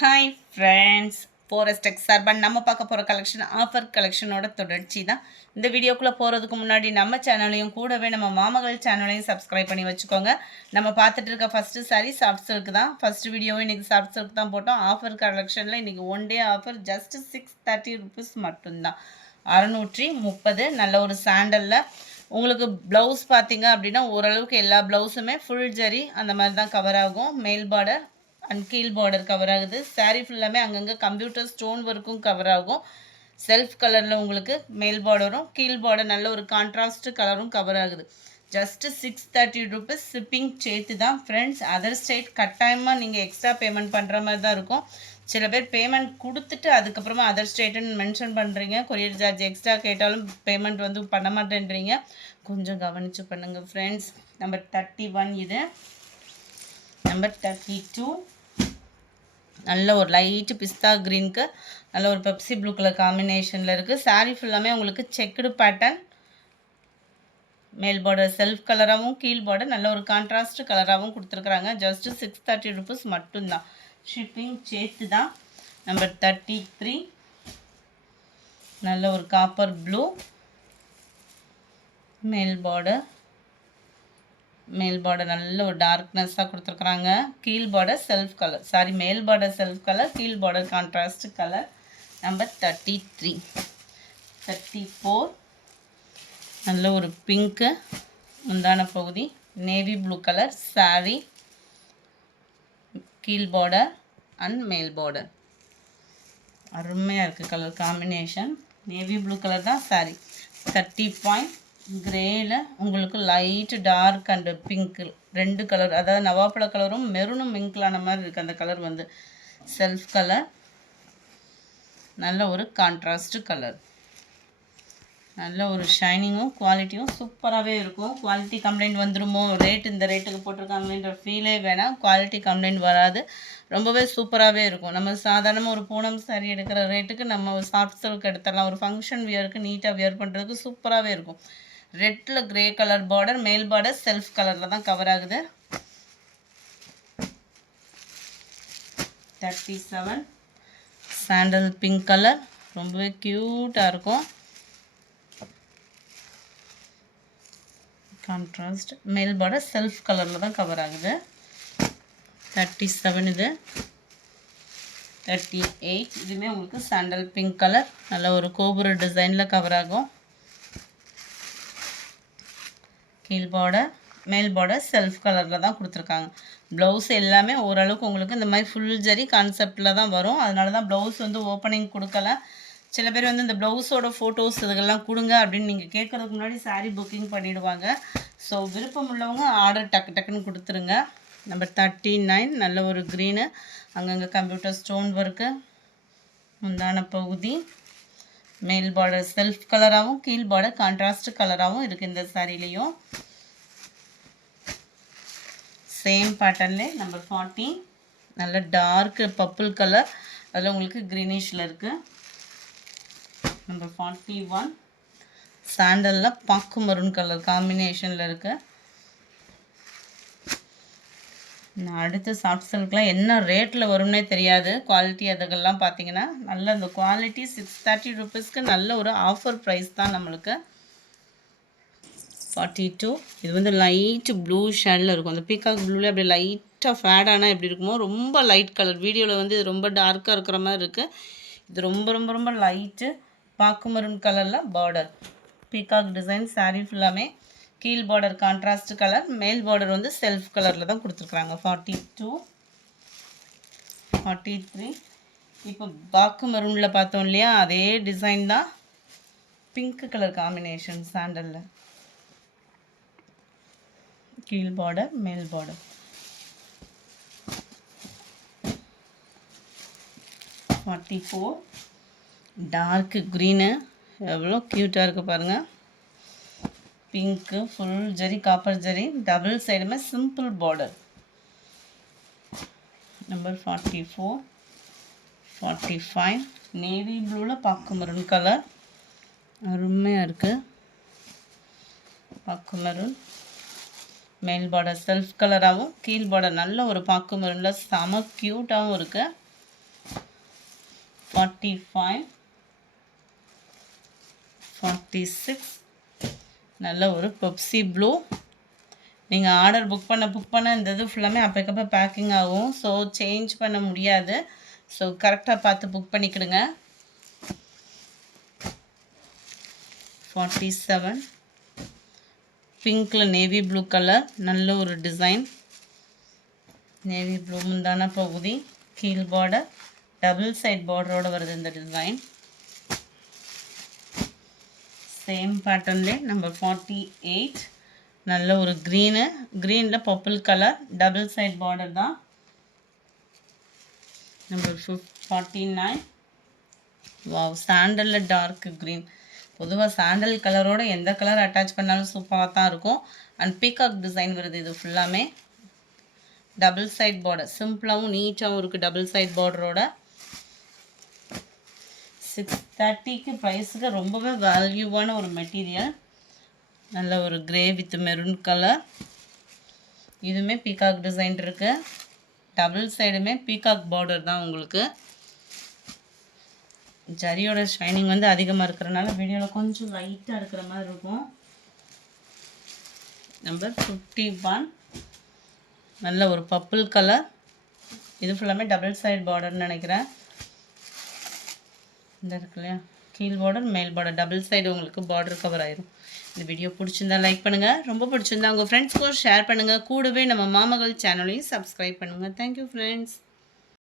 Hi friends, porous tech சார்பாக நம்ம பார்க்க போகிற கலெக்ஷன் ஆஃபர் கலெக்ஷனோட தொடர்ச்சி தான். இந்த வீடியோக்குள்ளே போகிறதுக்கு முன்னாடி நம்ம சேனலையும் கூடவே நம்ம மாமகள் சேனலையும் சப்ஸ்கிரைப் பண்ணி வச்சுக்கோங்க. நம்ம பார்த்துட்டு இருக்க ஃபஸ்ட்டு சாரீ சாஃப்ட் சில்க் தான். ஃபஸ்ட்டு வீடியோவும் இன்றைக்கி சாஃப்ட் சில்க் தான் போட்டோம். ஆஃபர் கலெக்ஷனில் இன்றைக்கி one day offer just 630 rupees மட்டும்தான். 630. நல்ல ஒரு சாண்டலில் உங்களுக்கு ப்ளவுஸ் பார்த்தீங்க அப்படின்னா ஓரளவுக்கு எல்லா ப்ளவுஸுமே ஃபுல் ஜரி அந்த மாதிரி தான் கவர் ஆகும். மேல் பார்டர் அண்ட் கீழ் பார்டர் கவர் ஆகுது. சாரீ ஃபுல்லாமே அங்கங்கே கம்ப்யூட்டர் ஸ்டோன் ஒர்க்கும் கவர் ஆகும். செல்ஃப் கலரில் உங்களுக்கு மேல் பார்டரும் கீழ் பார்டர் நல்ல ஒரு கான்ட்ராஸ்ட் கலரும் கவர் ஆகுது. ஜஸ்ட்டு 630 rupees ஷிப்பிங் சேர்த்து தான் ஃப்ரெண்ட்ஸ். அதர் ஸ்டேட் கட்டாயமாக நீங்கள் எக்ஸ்ட்ரா பேமெண்ட் பண்ணுற மாதிரி தான் இருக்கும். சில பேர் பேமெண்ட் கொடுத்துட்டு அதுக்கப்புறமா அதர் ஸ்டேட்டுன்னு மென்ஷன் பண்ணுறீங்க. கொரியர் சார்ஜ் எக்ஸ்ட்ரா கேட்டாலும் பேமெண்ட் வந்து பண்ண மாட்டேன்றீங்க. கொஞ்சம் கவனித்து பண்ணுங்கள் ஃப்ரெண்ட்ஸ். நம்பர் 31 இது. நம்பர் 32 நல்ல ஒரு லைட்டு பிஸ்தா க்ரீனுக்கு நல்ல ஒரு பெப்சி ப்ளூ கலர் காம்பினேஷனில் இருக்குது. சாரீ ஃபுல்லாமே உங்களுக்கு செக்குடு பேட்டர்ன். மேல் பார்டர் செல்ஃப் கலராகவும் கீழ் பார்டர் நல்ல ஒரு கான்ட்ராஸ்ட் கலராகவும் கொடுத்துருக்குறாங்க. ஜஸ்ட்டு 630 rupees மட்டும்தான். ஷிப்பிங் சேர்த்து தான். நம்பர் 33 நல்ல ஒரு காப்பர் ப்ளூ. மேல் பார்டர் நல்ல ஒரு டார்க்னஸ்ஸாக கொடுத்துருக்குறாங்க. கீழ் பார்டர் செல்ஃப் கலர், சாரி மேல் பார்டர் செல்ஃப் கலர், கீழ் பார்டர் கான்ட்ராஸ்ட் கலர். நம்பர் 33. 34 நல்ல ஒரு பிங்க்கு முந்தான பகுதி. நேவி ப்ளூ கலர் சாரி, கீழ் பார்டர் அண்ட் மேல் பார்டர். அருமையாக இருக்குது colour combination. Navy blue colour தான் சாரி. 30 கிரேயில் உங்களுக்கு லைட்டு டார்க் அண்டு பிங்க் ரெண்டு கலர், அதாவது நவாப்பழ கலரும் மெரூனும் மிங்க்லான மாதிரி இருக்குது. அந்த கலர் வந்து செல்ஃப் கலர். நல்ல ஒரு கான்ட்ராஸ்ட் கலர். நல்ல ஒரு ஷைனிங்கும் குவாலிட்டியும் சூப்பராகவே இருக்கும். குவாலிட்டி கம்ப்ளைண்ட் வந்துடுமோ, ரேட் இந்த ரேட்டுக்கு போட்டிருக்காங்களேன்ற ஃபீலே வேணாம். குவாலிட்டி கம்ப்ளைண்ட் வராது. ரொம்பவே சூப்பராகவே இருக்கும். நம்ம சாதாரணமாக ஒரு பூனம் சாரி எடுக்கிற ரேட்டுக்கு நம்ம ஒரு சாஃப்ட் சில்க் எடுத்துடலாம். ஒரு ஃபங்க்ஷன் வியருக்கு நீட்டாக வியர் பண்ணுறதுக்கு சூப்பராகவே இருக்கும். ரெட்டில் கிரே கலர் பார்டர், மேல் பார்டர் செல்ஃப் கலரில் தான் கவர் ஆகுது. 37 சாண்டல் பிங்க் கலர் ரொம்பவே க்யூட்டாக இருக்கும். கான்ட்ராஸ்ட் மேல் பார்டர் செல்ஃப் கலரில் தான் கவர் ஆகுது. 37 இது. 38 இதுவுமே உங்களுக்கு சாண்டல் பிங்க் கலர் நல்ல ஒரு கோபுர டிசைனில் கவர் ஆகும். கீழ் பார்டர் மேல் பார்டர் செல்ஃப் கலரில் தான் கொடுத்துருக்காங்க. ப்ளவுஸ் எல்லாமே ஓரளவுக்கு உங்களுக்கு இந்த மாதிரி ஃபுல் ஜரி கான்செப்டில் தான் வரும். அதனால தான் ப்ளவுஸ் வந்து ஓப்பனிங் கொடுக்கல. சில பேர் வந்து இந்த ப்ளவுஸோட ஃபோட்டோஸ் இதுக்கெல்லாம் கொடுங்க அப்படின்னு நீங்கள் கேட்குறதுக்கு முன்னாடி சாரீ புக்கிங் பண்ணிவிடுவாங்க. ஸோ விருப்பம் உள்ளவங்க ஆர்டர் டக்குன்னு கொடுத்துருங்க. நம்பர் 39 நல்ல ஒரு க்ரீனு, அங்கங்கே கம்ப்யூட்டர் ஸ்டோன் ஒர்க்கு. முந்தான பகுதி மேல் பார்டர் செல்ஃப் கலராகவும் கீழ் பார்டர் கான்ட்ராஸ்ட் கலராகவும் இருக்குது. இந்த சாரிலையும் சேம் பேட்டர்ன்லே. நம்பர் 40 நல்ல டார்க் பர்பிள் கலர், அதில் உங்களுக்கு க்ரீனிஷில் இருக்குது. நம்பர் 41 சாண்டலில் பாக்கு மரூன் கலர் காம்பினேஷனில் இருக்குது. நான் அடுத்து சாஃப்ட் சில்க்லாம் என்ன ரேட்டில் வரும்னே தெரியாது. குவாலிட்டி அதுக்கெல்லாம் பார்த்தீங்கன்னா நல்ல இந்த குவாலிட்டி 630 rupeesக்கு நல்ல ஒரு ஆஃபர் ப்ரைஸ் தான் நம்மளுக்கு. 42 இது வந்து லைட்டு ப்ளூ ஷேடில் இருக்கும். அந்த பீகாக் ப்ளூவில் அப்படியே லைட்டாக ஃபேட் ஆனால் எப்படி இருக்குமோ ரொம்ப லைட் கலர். வீடியோவில் வந்து இது ரொம்ப டார்க்காக இருக்கிற மாதிரி இருக்குது. இது ரொம்ப ரொம்ப ரொம்ப லைட்டு பாக்கு மரூன் கலரில் பார்டர் பீகாக் டிசைன். சாரீ ஃபுல்லாமே கீழ் பார்டர் கான்ட்ராஸ்ட் கலர், மேல் பார்டர் வந்து செல்ஃப் கலரில் தான் கொடுத்துருக்குறாங்க. 42 43 இப்போ பாக்கு மரூனில் பார்த்தோம் இல்லையா, அதே டிசைன் தான் பிங்க் கலர் காம்பினேஷன் சாண்டலில். கீழ் பார்டர் மேல் பார்டர். 44 டார்க் க்ரீனு எவ்வளோ க்யூட்டாக இருக்குது பாருங்கள். Pink full zari copper zari, double சைடுமே சிம்பிள் பார்டர். நம்பர் 44 45 நேவி ப்ளூவில் பாக்கு மரூன் கலர் அருமையாக இருக்குது. பாக்கு மரூன் மேல் பார்டர் செல்ஃப் கலராகவும் கீழ் பார்டர் நல்ல ஒரு பாக்கு மரூனில் செம க்யூட்டாகவும் இருக்குது. 45, 46. நல்ல ஒரு பெப்சி ப்ளூ. நீங்கள் ஆர்டர் புக் பண்ண இந்த இது ஃபுல்லாமே அப்போக்கப்போ பேக்கிங் ஆகும். ஸோ சேஞ்ச் பண்ண முடியாது. ஸோ கரெக்டாக பார்த்து புக் பண்ணிக்கிடுங்க. 47, பிங்க்கில் நேவி ப்ளூ கலர், நல்ல ஒரு டிசைன். நேவி ப்ளூ முந்தான பகுதி, கீழ் பார்டர், டபுள் சைட் பார்டரோடு வருது இந்த டிசைன். சேம் பேட்டர்ன்லே நம்பர் 48, நல்ல ஒரு க்ரீனில் purple colour, double side border தான். நம்பர் 49, வாவ், சாண்டலில் டார்க் க்ரீன். பொதுவாக சாண்டல் கலரோட எந்த கலர் அட்டாச் பண்ணாலும் சூப்பராக தான் இருக்கும். அண்ட் பீகாக் டிசைன் வருது இது ஃபுல்லாமே. டபுள் சைட் பார்டர், சிம்பிளாகவும் நீட்டாகவும் இருக்குது டபுள் சைட் பார்டரோட. 630க்கு ப்ரைஸுக்கு ரொம்பவே வேல்யூவான ஒரு மெட்டீரியல். நல்ல ஒரு கிரே வித் மெரூன் கலர். இதுவுமே பீகாக் டிசைன் இருக்குது. டபுள் சைடுமே பீகாக் பார்டர் தான் உங்களுக்கு. ஜரியோட ஷைனிங் வந்து அதிகமாக இருக்கிறனால வீடியோவில் கொஞ்சம் லைட்டாக இருக்கிற மாதிரி இருக்கும். நம்பர் 51, நல்ல ஒரு பர்பிள் கலர். இது ஃபுல்லாமே டபுள் சைட் பார்டர்னு நினைக்கிறேன். இந்த இருக்கு இல்லையா, கீழ் பார்டர் மேல் பார்டர் டபுள் சைடு உங்களுக்கு பார்டர் கவர் ஆயிரும். இந்த வீடியோ பிடிச்சிருந்தா லைக் பண்ணுங்கள். ரொம்ப பிடிச்சிருந்தா உங்கள் ஃப்ரெண்ட்ஸ்க்கும் ஷேர் பண்ணுங்கள். கூடவே நம்ம மாமகள் சேனலையும் சப்ஸ்கிரைப் பண்ணுங்கள். Thank you friends.